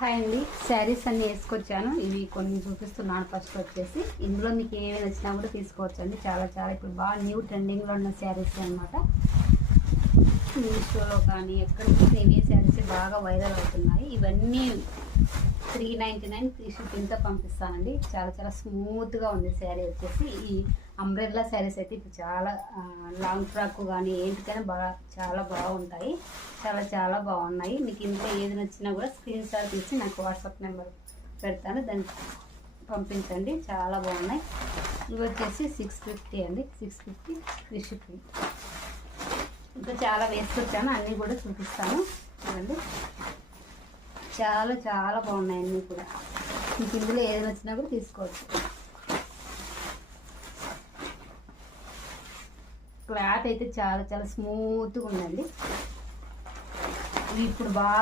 Hi అండి, శారీస్ అన్నీ వేసుకొచ్చాను. ఇవి కొన్ని చూపిస్తున్నాను. ఫస్ట్ వచ్చేసి ఇందులో మీకు ఏమేమి నచ్చినా కూడా తీసుకోవచ్చు అండి. చాలా చాలా ఇప్పుడు బాగా న్యూ ట్రెండింగ్లో ఉన్న శారీస్ అనమాట. మీషోలో కానీ ఎక్కడ చూసినా ఇవే శారీస్ బాగా వైరల్ అవుతున్నాయి. ఇవన్నీ 399 ఫ్రీ షిప్పింగ్తో పంపిస్తానండి. చాలా చాలా స్మూత్గా ఉంది శారీ వచ్చేసి. ఈ అంబ్రెల్లా శారీస్ అయితే ఇప్పుడు చాలా లాంగ్ ఫ్రాక్ కానీ ఏంటికైనా బాగా చాలా బాగుంటాయి. చాలా చాలా బాగున్నాయి. మీకు ఇంట్లో ఏది నచ్చినా కూడా స్క్రీన్ షాట్ తీసి నాకు వాట్సాప్ నెంబర్ పెడతాను, దాన్ని పంపించండి. చాలా బాగున్నాయి. ఇవి వచ్చేసి 650 అండి. 650 ఫ్రీ షిప్పింగ్. ఇంకా చాలా వేసుకొచ్చాను, అన్నీ కూడా చూపిస్తాను చూడండి. చాలా చాలా బాగున్నాయి అన్నీ కూడా. మీకు ఇందులో ఏది నచ్చినా కూడా తీసుకోవచ్చు. క్లాత్ అయితే చాలా చాలా స్మూత్గా ఉందండి. ఇప్పుడు బాగా